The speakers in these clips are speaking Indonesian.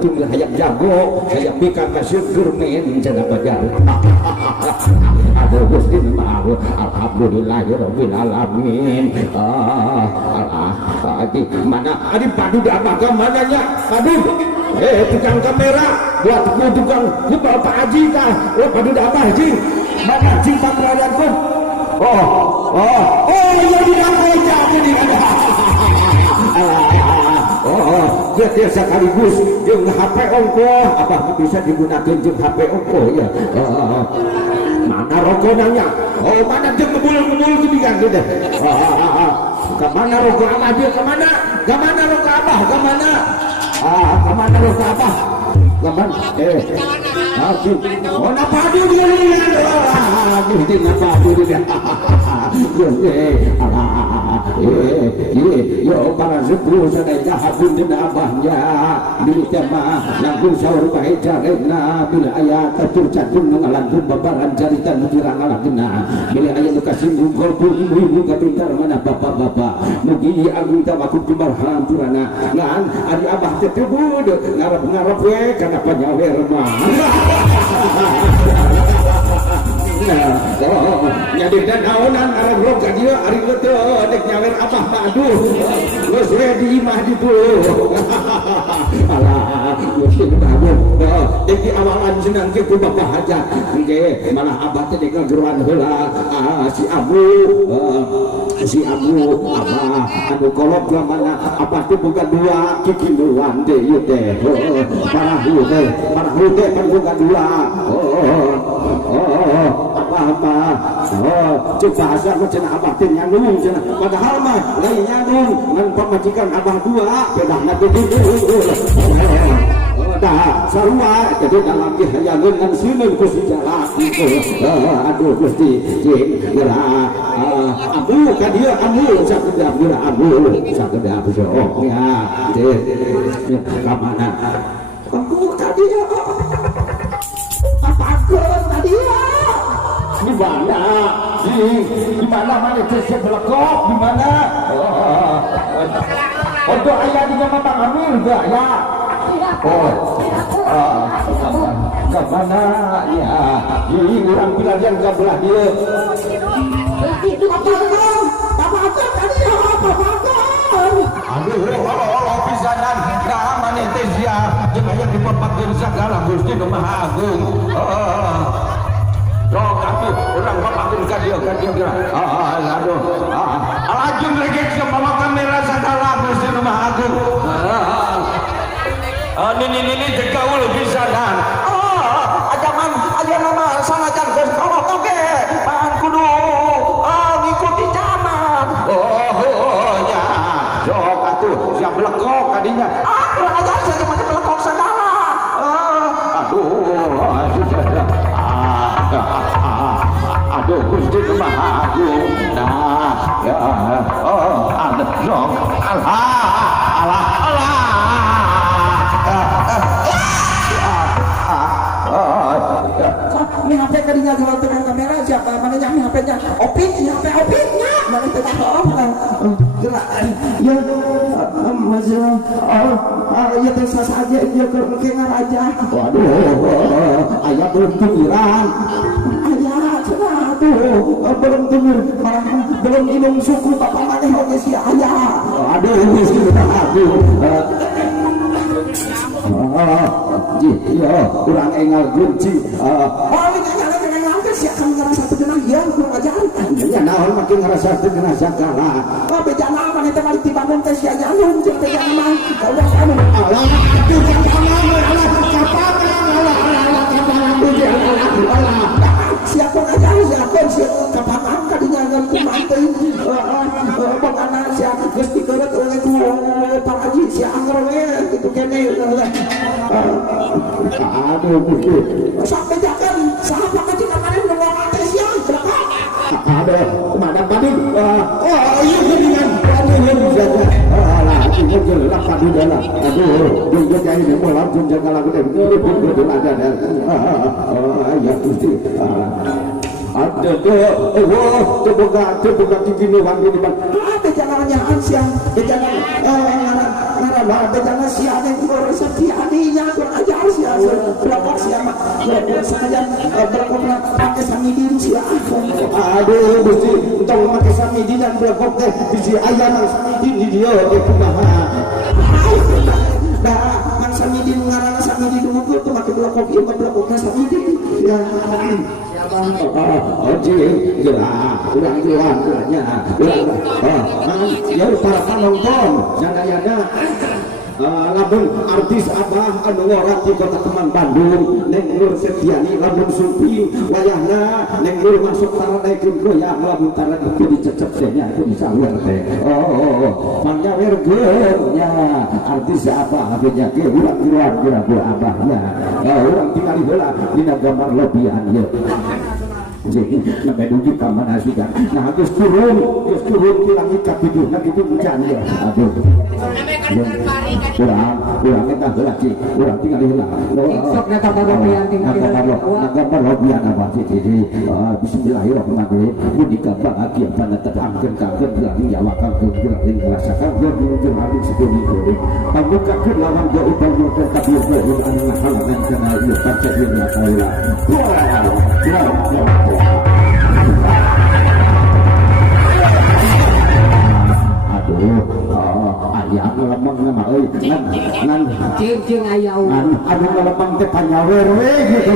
belum hayam jago hayam bika kasyukur min cenah bajar aduh Gusti maha alhamdulillahirabbil alamin mana adi padu apa ke mananya padu tukang kamera buat tukang Pak Haji kah padu apa Haji mana Haji pameranku iya di aja ini dia sekaligus jeung HP ongkoh apa bisa digunakan jeung HP ongkoh ya mana rokok nanya mana jeung ngebul-ngebul gitu kan gitu kemana rokok abah dia kemana rokok abah kemana rokok abah kemana napa dia lihat dia yo para sepuh sadaya habun dina abahnya di tema nanggung sahur bae jarena bila aya tatur catur ngalantur babaran carita mukirang alagena bila aya nu kasinggung golpun ibu-ibu kapintar mana bapak-bapak mugi agung tamakub kembar hampurana ngan ari abah teh tebud ngarep-ngarep we kana panyawer mah jadi dan aonan ngarep rok ka dieu ari teu dek nyawer abah mah aduh geus ready imah ditu alah mungkin kabur dek awalan senang kitu bapak hajat engke malah abah teh dek ngageruan heula si Abu abah anu kolot lamana abah teh boga dua kikiluan teh ieu teh parahu teh kan boga dua apa cek bahasa macam abah teh nyandung cenah padahal mah lain nyandung ngan pamajikan abah dua bedana teh dah sarua jadi dalam dihayangan ngan sieun ku si jalaki aduh Gusti cing geura abu ka dieu abu sakedap geura abu sakedap sok ya cing ka mana abu ka dieu apakeun ka dieu di mana mana teh belekok di mana untuk aya di Mamang Amir enggak ya ke mana ya ini orang pilarian ke belah dia aduh pisanan nah mana teh sia jeung aya dipapakeun sagala Gusti Nu Maha Agung dong atuh urang papakeun ka dieu aduh alajeng legek sama kamera sagala Gusti Nu Maha Agung ini jegaul pisanan aja nama sangajan geus kolot oge pan kudu ngikuti zaman nya sok atuh siap belekok kadinya kurang ajar saya macam belekok segala aduh Gusti Nu Maha Agung nah ya ada dong alah ini HP kadinya kalau dengan kamera siapa mana yang HP-nya Opin HP-nya mana kita gerak ya masalah ya terus saja dia ke ngaraja waduh ayah belum tumiran ayah cenah tuh belum tumir belum inung suku bapak maneh oge si ayah aduh ini sudah aduh iya kurang engal gunci ini jangan siakan ngerasa terkenal ya kurang ajar ya naon makin ngerasa terkenal segala bejana mana itu balik di Bandung teh sia nyalun jeung teh mah udah anu alah siapa aja siapa kapan kadinya ngan kumanteun bagaimana sia geus dikeureuh oleh ku Pak Haji sia anggar we kitu kene aduh Gusti sampai jakan saha Haji kemarin ngomong teh sia berapa ada madam Badin iya geuningan aduh jaga alah ini gelap padu dalam aduh juga jadi mau langsung jaga lagu teh betul ada ya Gusti ada terbuka kikinuhan di depan bejananya ansiang bejana siang yang resepsi adinya kurang ajar siang berapa siang sengaja berapa pakai samidin siang aduh Gusti entong pakai samidin dan berapa teh biji ayam samidin di dia kumaha dah man samidin ngarana samidin dulu tuh pakai berapa ieu berapa samidin ya Oji, gerak, ulang-ulang, ya para penonton, jana-jana, lamun artis abah anu ngorok di kota Kemang Bandung, Neng Nur Setiani, lamun Supi, wayahna, Neng Nur masuk taradaikin goyang, lamun taradaikin dicecep dehnya, itu disawer teh. Mangjawer gernya, artis abah, abahnya ke, ulang-ulang, gerak abahnya, ulang tinggal heula dina gambar lobian ya. jadi sampai dugi ka manasikan nah geus turun ti langit ka piduh nah kitu hujan ya aduh urang eta heula ci urang tinggal heula sok na kabarobian tinggal kabarobian apa ci bismillahirrahmanirrahim punika bahagia pada tetangkeun kangkeun gelang nyawa kangkeun gelang rasakan gelang habis sepuluh ini pambuka ke lawan jauh pambuka kabir jauh anu ngahalangan kana ieu pancen kaula ayah lemang nama euy ngan cing aya anu lemang teh panyawer we gitu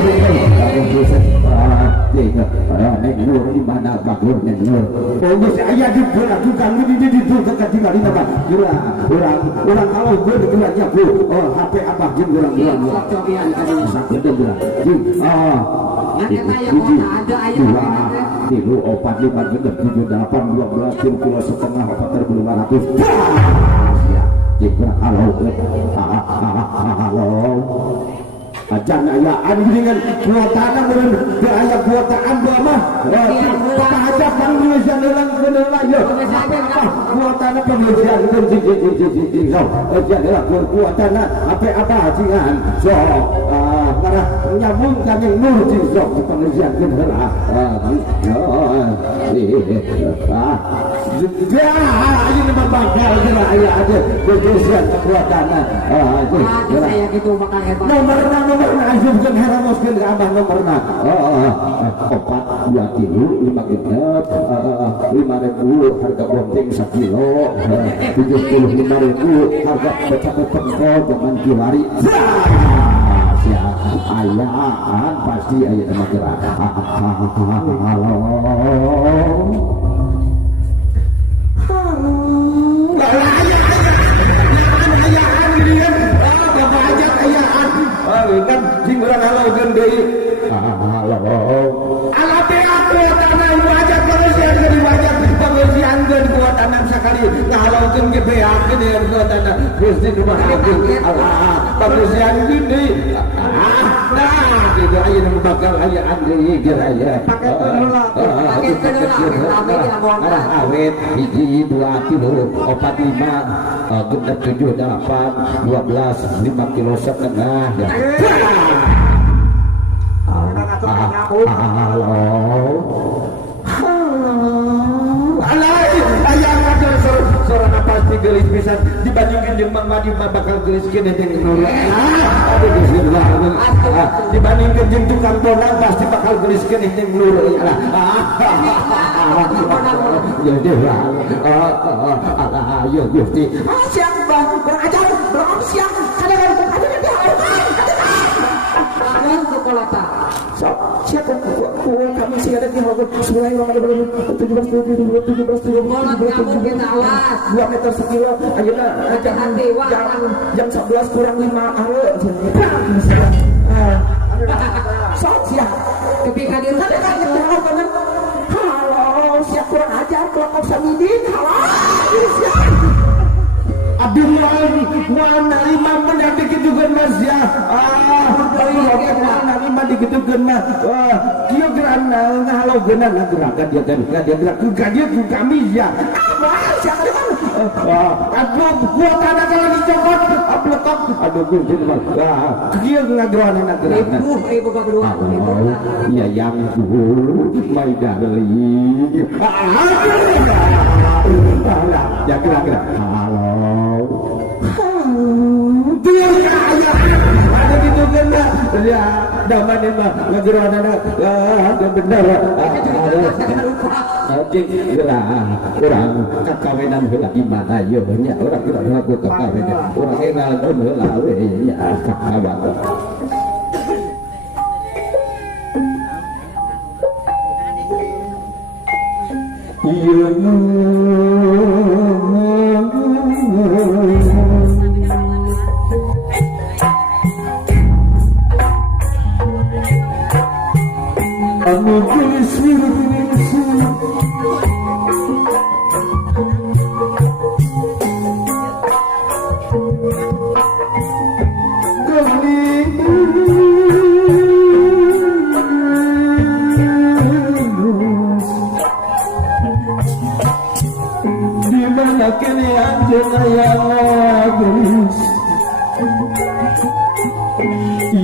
nek nur di mana bagus nek nur geus aya di bola tukang di ketinggalan apa urang kalau gue dikelanya bu HP abah jeung urang cobian kan sakeun urang nanti aya kota ada aya tilu 4 5 6 7 8 12 kilo setengah 4.500 jika halo ajan ayaan dengan kuatana meureun teu aya kuataan mah tahajat nang Indonesia neulang keuneulah yo kuatana penelitian jeung aja kuatana apa cingan so marah nyambung ka yang nur jeung sok penelitian heula aja nama bakal kena ayah aja berjesian kekuatan saya gitu bakal hebat nomorna ajubkeun heramoskeun ka abah nomorna 4 2 kilo 5 genep 5.000 harga bonteng 1 kilo 75.000 harga becak pengkol zaman kilari ayaan pasti ayah nama gerak halo kan jing urang halaukeun deui alabe aku tanah wajah pangeusian ke wajah pangeusian ke kuatan sakali ngahalaukeun ge beakeun ya kuatan Gusti rumah aku Allah pangeusian deui nah kitu aya nu bakal ayaan deui ge aya pakai heula awet hiji 2 kilo 4 5 genep 7 8 12 5 kilo setengah ya halo ayah ngajar sorana pasti gelis pisan dibandingkeun jeung Mang Madi bakal gelis kene teh nur aduh bismillah dibandingkeun jeung tukang bonang pasti bakal gelis kene teh nur ya deh ayo Gusti siang bang kurang ajar belum siang kadang-kadang siapa kami sih ada di Hogwarts Bismillahirrahmanirrahim 2 meter sekilo ayeuna jam 11 kurang 5 are sok siap ketika dia halo siap kurang ajar kelompok Samidin halo abdi mual narima menjadi gitu kan mas ya narima digitukeun mah kieu geran ngahalau geunana gerakan dia teh dia gerak ke dia ku kami ya aduh gua kada kalau dicopot ablekok aduh Gusti mah kieu ngageranana gerakan ibu berdua iya yang my darling ya gerak halo dia ada gitu kan ya damane mah ngageranana bener urang kakawenan heula gimana ye nya urang kira kakawenan urang ngaladon heula we nya kakawat iya anu gelisir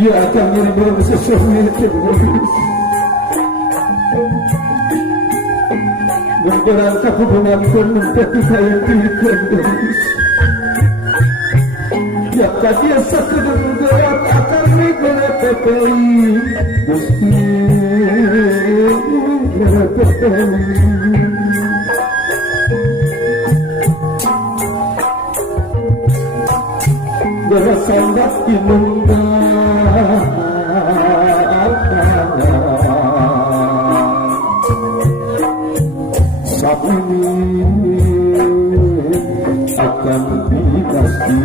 iya akan belum sesuai berjalan kehubungan pun menjadi saya dikendus ya kadia sekedar gerak akan melepepeli Gusti melepepeli bersandat inungan saat ini akan dinasti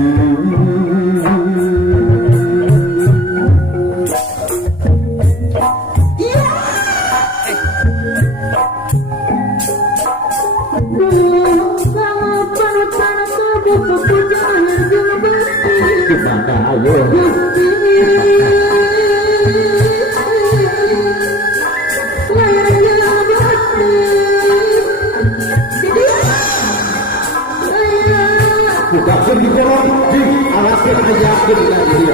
bukan di kolom di alasnya kejakin lagi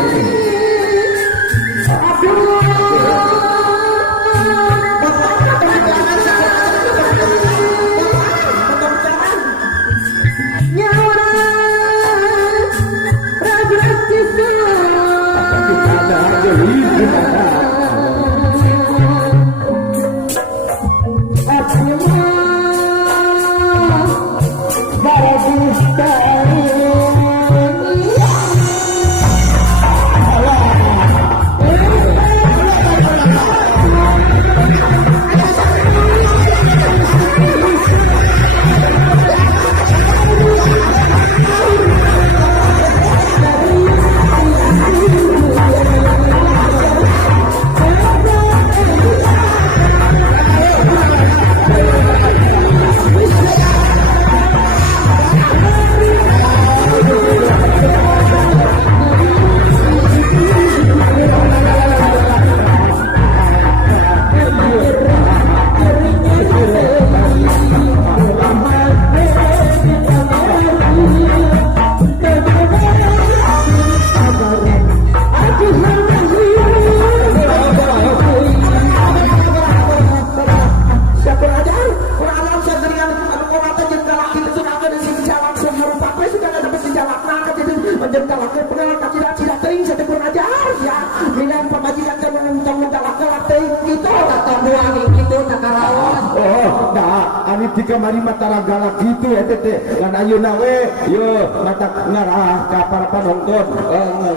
jika mari matara galak gitu ya tete kan ayeuna we yo mata ngarah ka para penonton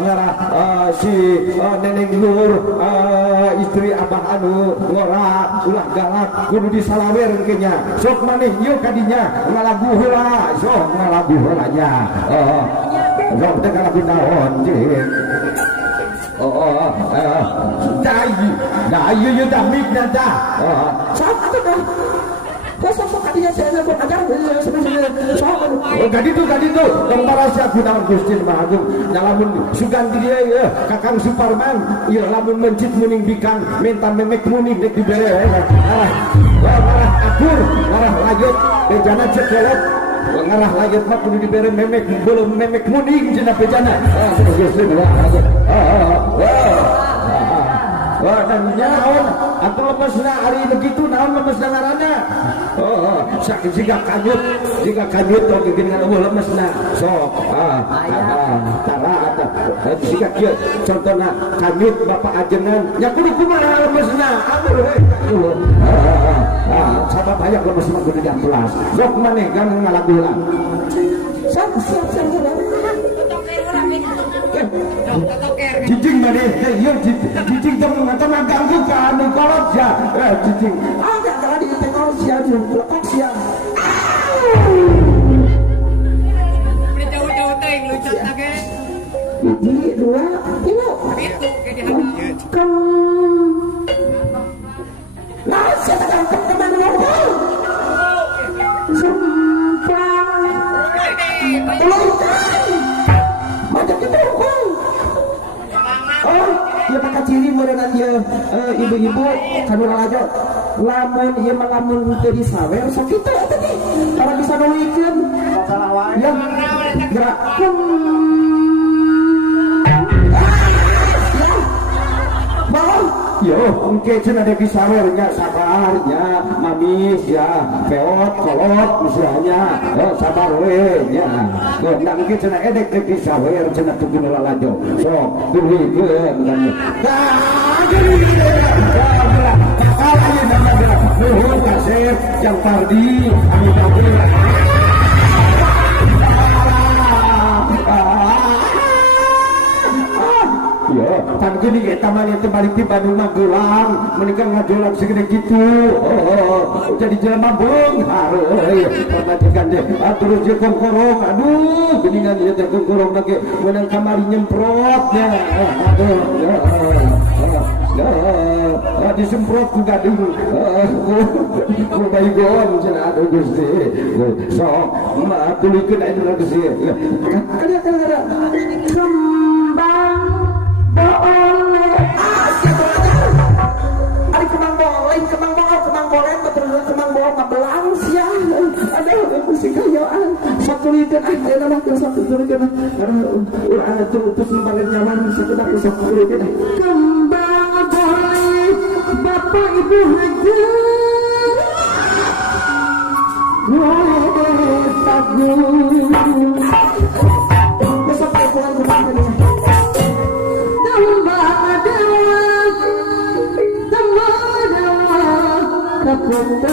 ngarah si Neneng Nur istri Abah anu ngora ulah galak kudu disalawer kenya sok maneh ieu kadinya ngalagu heula sok ngalagu heula nya sok teh ngalagu naon cing dah ieu damik dah sok atuh gadi tuh kembara sia gunawan Gusti Maha Agung lamun sugan dia ya Kakang Suparman ieu lamun mencit muning bikang minta memek muning dek dibere ngarah akur ngarah layut bejana cekelot ngarah layut mah kudu dibere memek belum memek muning cenah bejana Gusti wah dan nyaon atau lemesna hari begitu naon lemesna ngaranna jika kanyut oke gini kan lemesna sok tara jika kieu contohna kanyut bapak ajengan nya kudu kumaha lemesna atur we sabab aya lemesna kudu diamplas sok maneh kan ngalagulan siap jijing maneh ieu jijing tong ngaganggu ka anu kolot ya jijing ada di teknologi ya lepas ya udah jauh-jauh teh lucat lagi ini dua itu nah saya tangkap kemana ngobrol sumpah macam itu ya pakai ciri merenang dia ibu-ibu kanu aja lamun ieu mah lamun teu disawer sakit tadi orang bisa nulikeun ya gerak yo engke cenah Dewi Sawernya sabarnya mamis ya peot kolot misalnya sabar we nya nang engke cenah edek Dewi Sawer cenah tuh lalajo sok dulikeun kan kalau ini namanya nuhun kasep Jang Pardi anu tadi ya, kan gini kita mah itu balik di Bandung Magelang, menikah ngajolak segede gitu. Jadi jelema beunghar euy. Pamajikan deh, terus je kongkorong, aduh, geningan ieu teh kongkorong lagi meunang kamari nyemprot ya. Disemprot ku gading. Ku baygon cenah aduh Gusti. Sok, tulikeun ayeuna Gusti. Kada kembang boleh ada kembang boleh kembang boleh betul kembang boleh ngabelang sia ada musik kayaan satu lidah aja nama satu lidah ada terus lembaran nyaman sekedar satu lidah kembang boleh bapak ibu haji boleh tagung besok pulang ke rumah Cinta,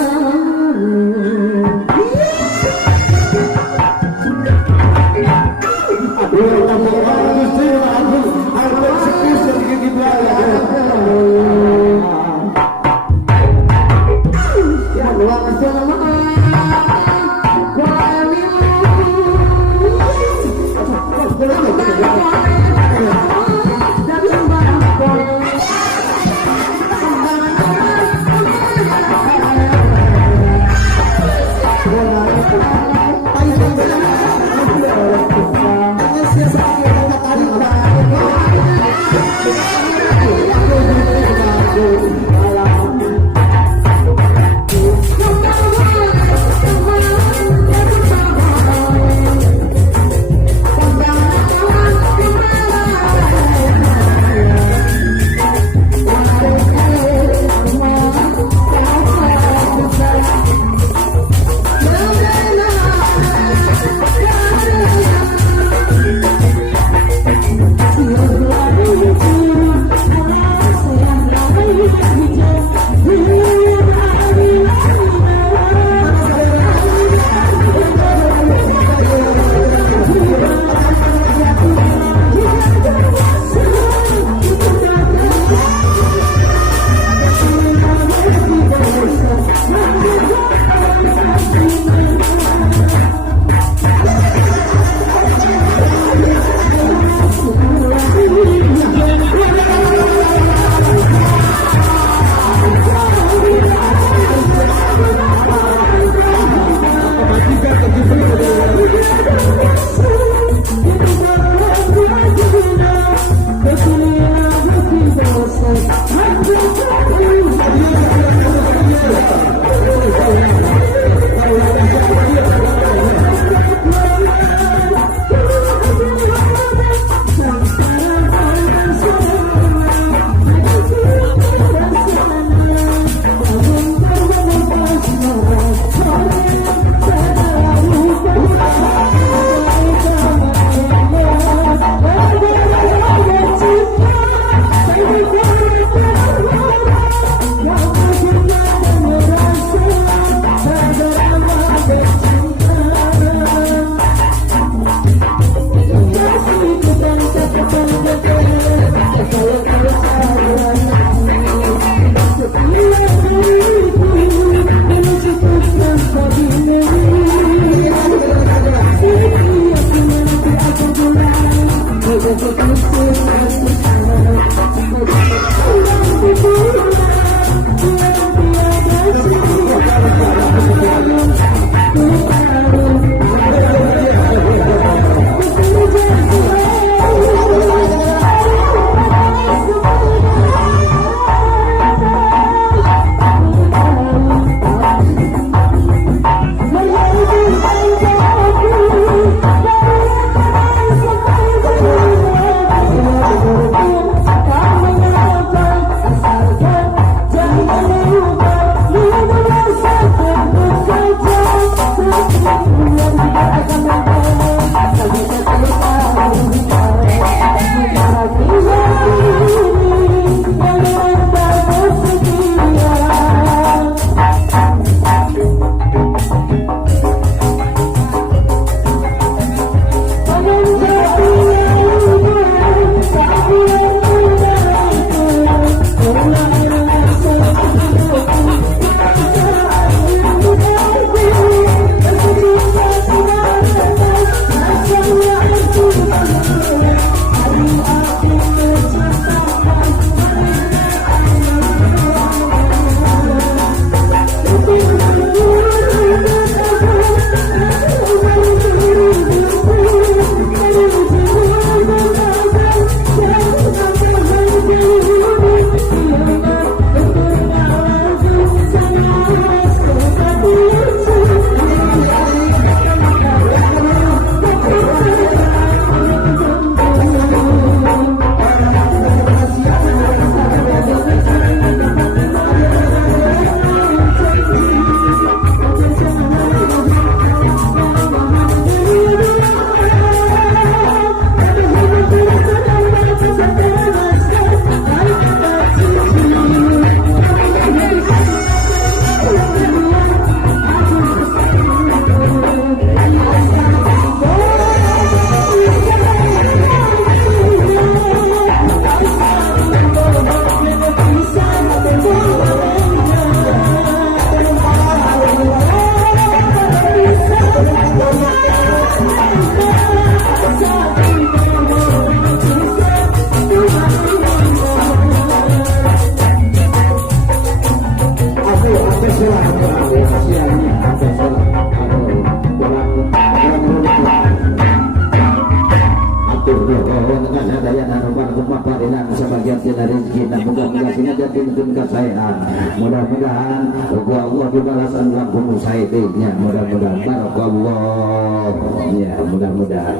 hilang sebagian dari rezeki. Mudah-mudahan sini jadi kesayaan. Mudah-mudahan Allah dibalasan langsung saidnya. Mudah-mudahan barakallah. Ya, mudah-mudahan.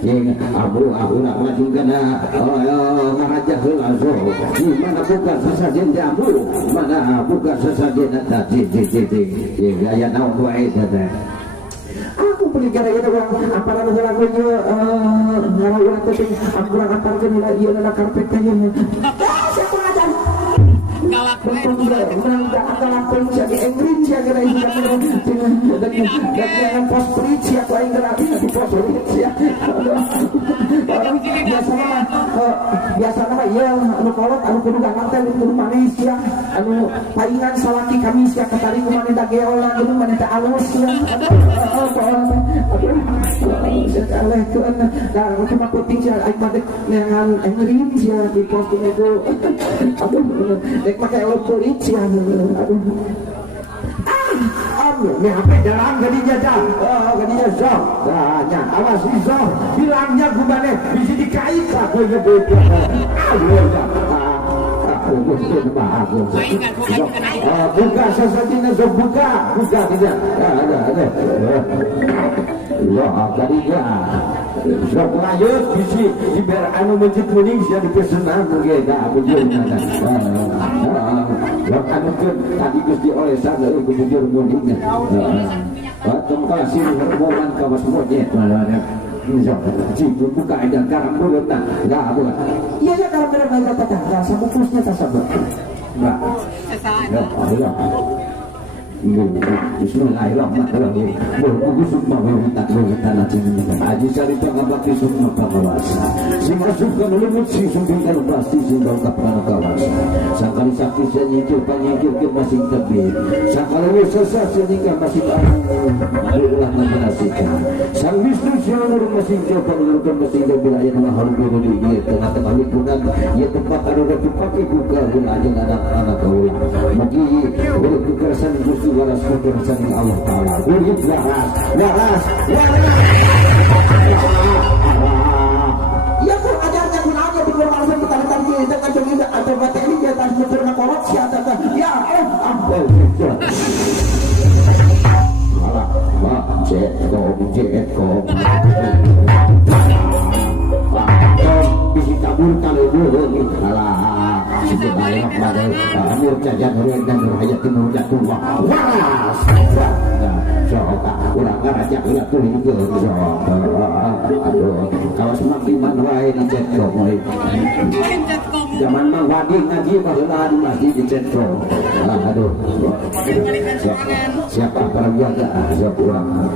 Yang aku nak maju kena ngajak langsung. Di mana bukan sesajen jamu, mana bukan sesajen tadi. Ya naon wae teh. Aku beli gara-gara orang apa namanya lagunya ngarawan teh aku orang aparkeun ieu na karpet teh. Siapa ngajar? Galak we menang galak penca di Inggris ya gara dengan pos polisi aku aing gerak di pos polisi ya. Orang biasa mah ieu anu kolot anu kudu galak teh kudu manis ya. Anu paingan salaki kami sia kataring kumaha da geola kudu mane teh alus ya. Aleh ke nah cuma penting sih aing mah dengan Inggris ya di pos itu. Aduh pakai polisi aduh ini HP jalan gadinya jam gadinya jam tanya awas jam bilangnya gimana bisa dikait lah gue nyebut buka sesajinya buka tidak ada ya tadinya sok lanjut bisi diber anu masjid kuning sia dipesenan ge da bujur nana sok anu tadi geus diolesan dari bujur kuningnya tempat sih herboman ka wasmodnya Cipu buka aja garam mulut nah enggak bukan iya ya garam enggak apa-apa sama pusnya tak sabar enggak ya Bismillahirrahmanirrahim. Berkusuk mawita tanah sini. Aji cari pengabati sukma kawasa. Sing masukkan lumut si sumbingkan pasti singgal kapana kawasa. Sakali sakti senyikir panyikir ke masing tebir. Sakali sesa senyikir masing Allah menasikan. Sang Wisnu sianur masing coba menurutkan masing wilayah mahal biru di tengah-tengah lingkungan. Ia tempat ada dipakai buka guna aja anak-anak kaulah. Mugi berkekerasan Gusti waras kekerasan Allah Ta'ala ulit waras ya pun ajarnya gunanya di luar masa kita atau batik ini di atas muterna kolot siapa ya ampun cekong bisi tabur kalau dulu alah situ banyak pada amur jajan orang dan berhayat timur jatuh waras soka udah ngajak udah tuh itu aduh kalau semakin manwai di cekong zaman mah wadi ngaji baheula di masjid di cekong aduh siapa para jaga siapa orang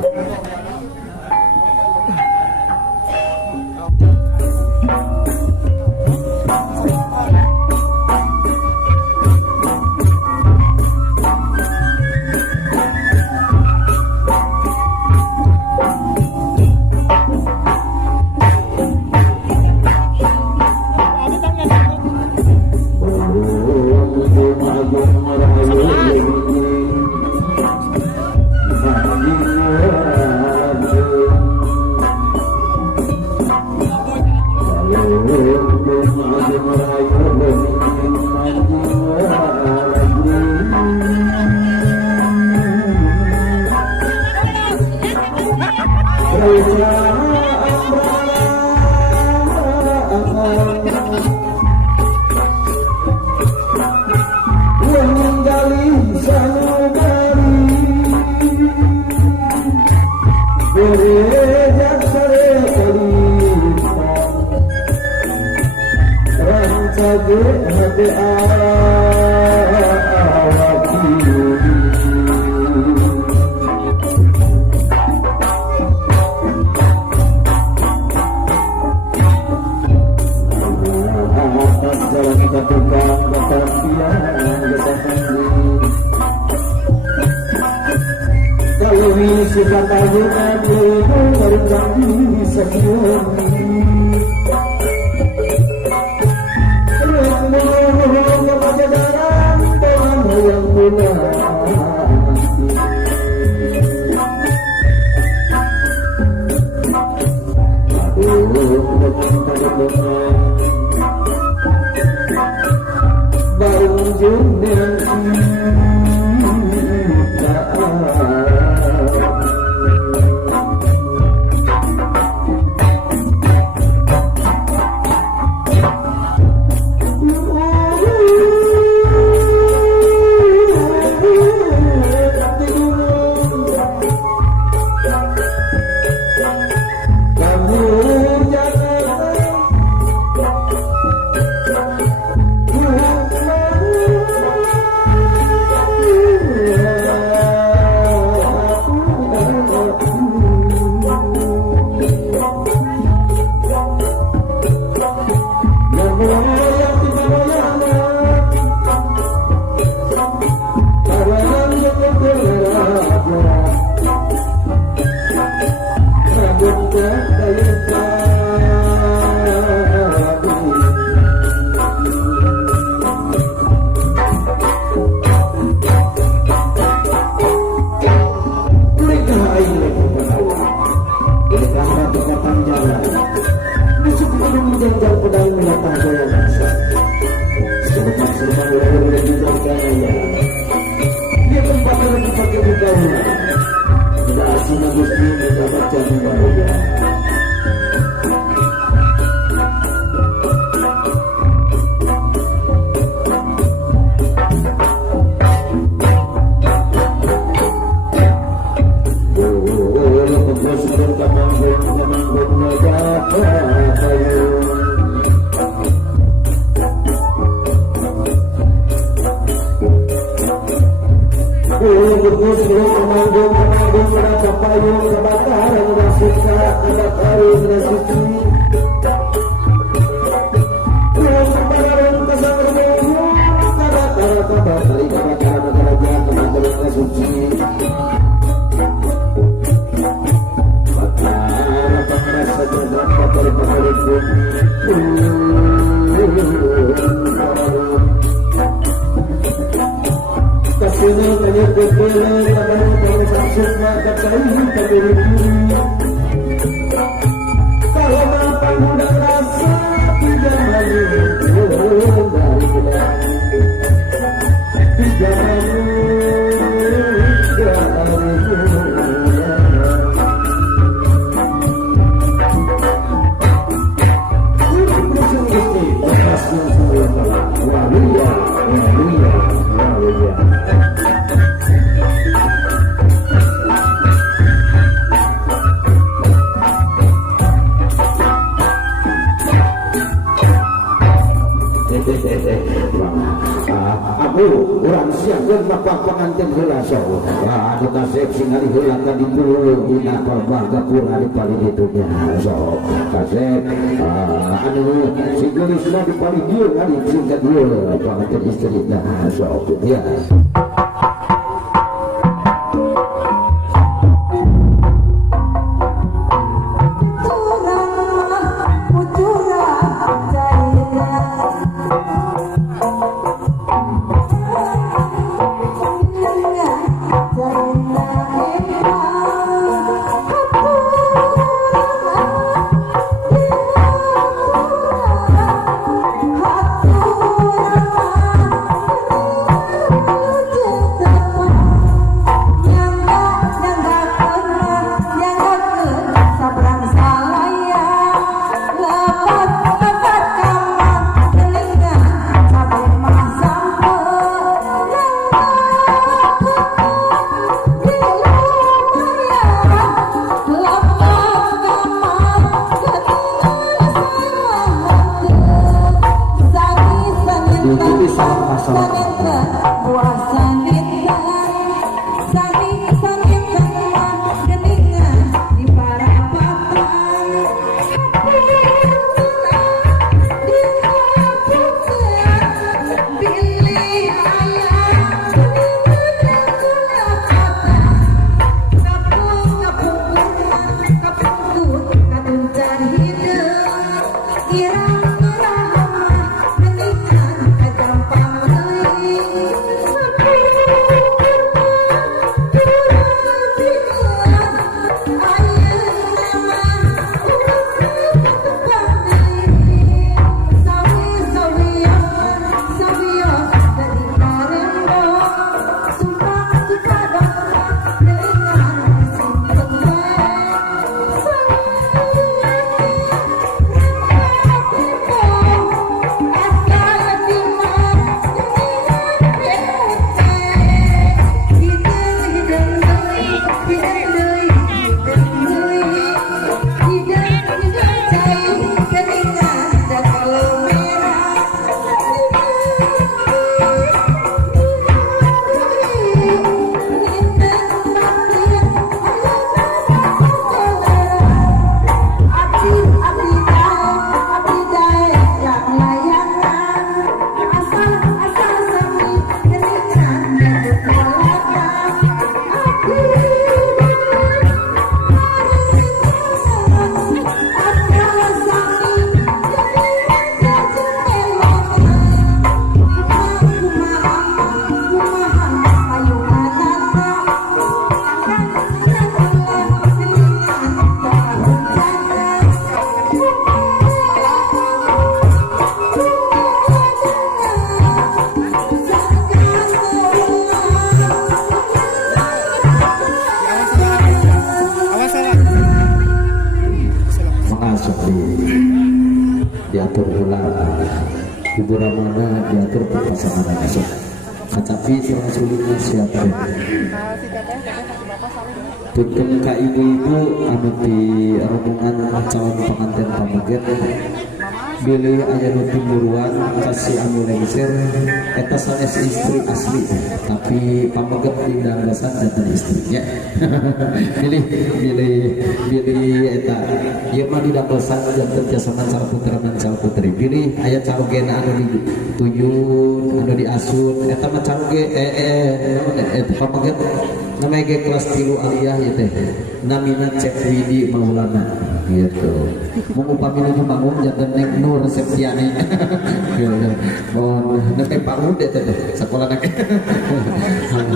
Kira-kira hiburan mana diatur pasangan besok tetapi serang sulitnya siapa tuntun ka ibu-ibu anu di rombongan calon pengantin pameget bilih aya nu timuruan kasih anu lengser eta sanes istri asli tapi pameget di dandasan jantan istrinya bilih eta ieu mah di dandasan jantan jasaman cal putra dan cal putri bilih aya calogena anu dituyun anu diasun eta mah caloge eta pameget namanya ke kelas 3 aliyah ya teh namina Cek Widi Maulana gitu mengupami nu bangun jantan Nek Nur Septiani mohon nepe PAUD teh sekolah nek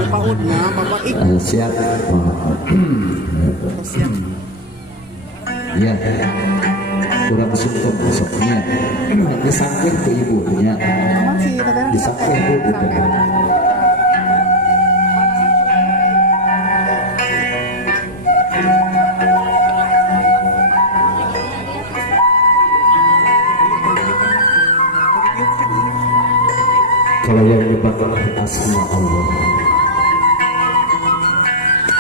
PAUD mah Bapak siap iya kurang sungkem besoknya disangkir ke ibunya disangkir ke ibunya kalau yang menyebabkan asma Allah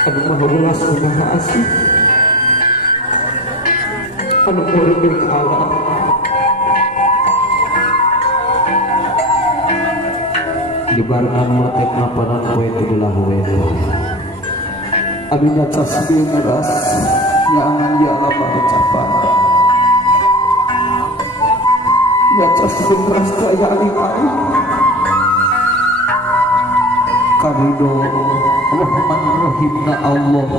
anu maha welas maha asih anu murid Allah di barengan metek mapanan poe tulah wewe abina tasbih ngeras nyaangan ya Allah mengucapan ya tasbih ngeras kaya ali-ali karido Rahman Rahimna Allah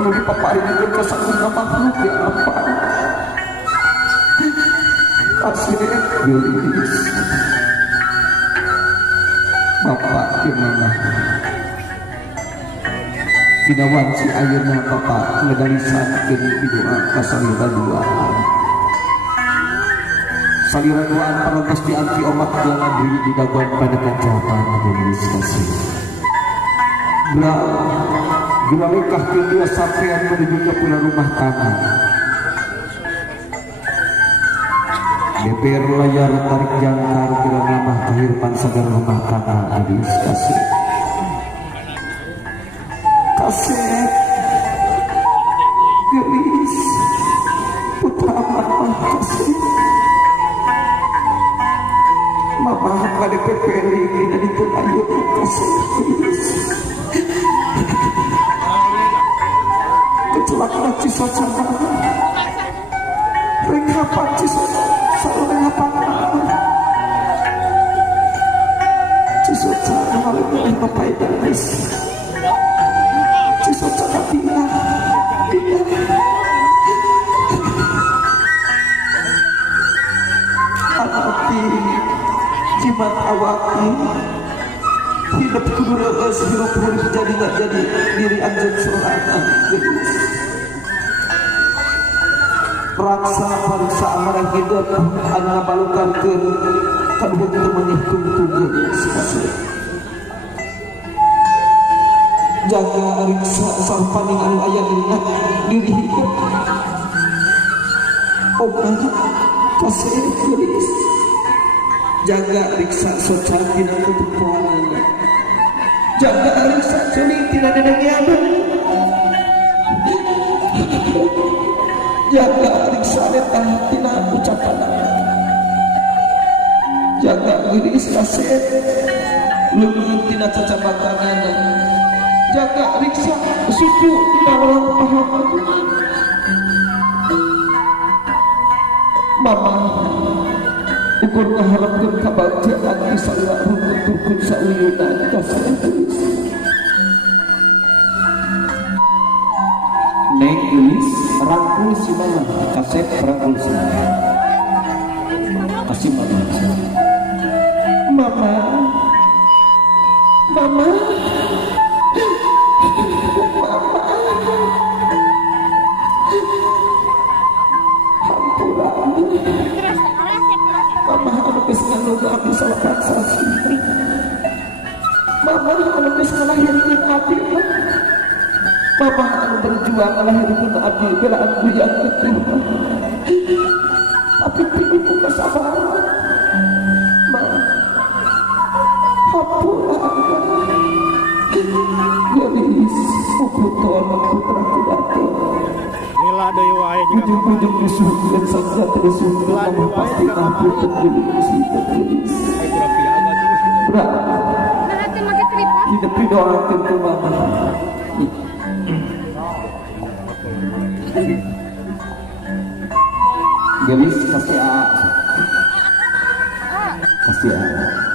anu dipaparinkeun ka sakutra makhluk ya apa kasih gelis Bapak gimana dina wanci ayeuna Bapak ngedalisankeun doa kasalira duaan salira duaan parantos dianti omat jalan diri di daguan pada kacapan jenis kasih gelalekah kedua sampean menuju ke pulau rumah tangga DPR layar tarik jangkar kira namah kehidupan segar rumah tangga jenis kasih gelis putra mama kasih mama pada PPL ini dari ayo kasih kecelakaan Cisoca rengkapan Cisoca selalu rengkapan Cisoca kemarin oleh Bapak Idris Cisoca pindah hati jimat awaki hidup kudu leus hirup huruf jadi gak jadi diri anjeun sorangan geus praksa pariksa amarah hidup anu ngabalukankeun kaduhun teu menih tungtung geus jaga riksa sarpaning anu aya dina diri hidup obat kasih geus jaga riksa soca tina ketupuan jaga riksa celing tina nenegianan jaga riksa letah tina ucapan jaga gelis kaset leuweung tina cacabakanan jaga riksa suku tina orang paham mama ukur ngaharapkeun kabagjaan di salila rukun sauyunan kasih Neng Ilis rangkul si mama kasep rangkul si kasih mama mama mama mama anu geus ngalahirkeun abdi mama anu berjuang ngalahirkeun abdi belaan buyang itu tapi tipe kesabaran putu anak putra kudato Nila deui wae jeung ujung-ujung disuguhkan saja terus untuk pasti kampung tergelis berat Berarti make tripod. hidup didoakan ke mama Gabis kasih A kasih A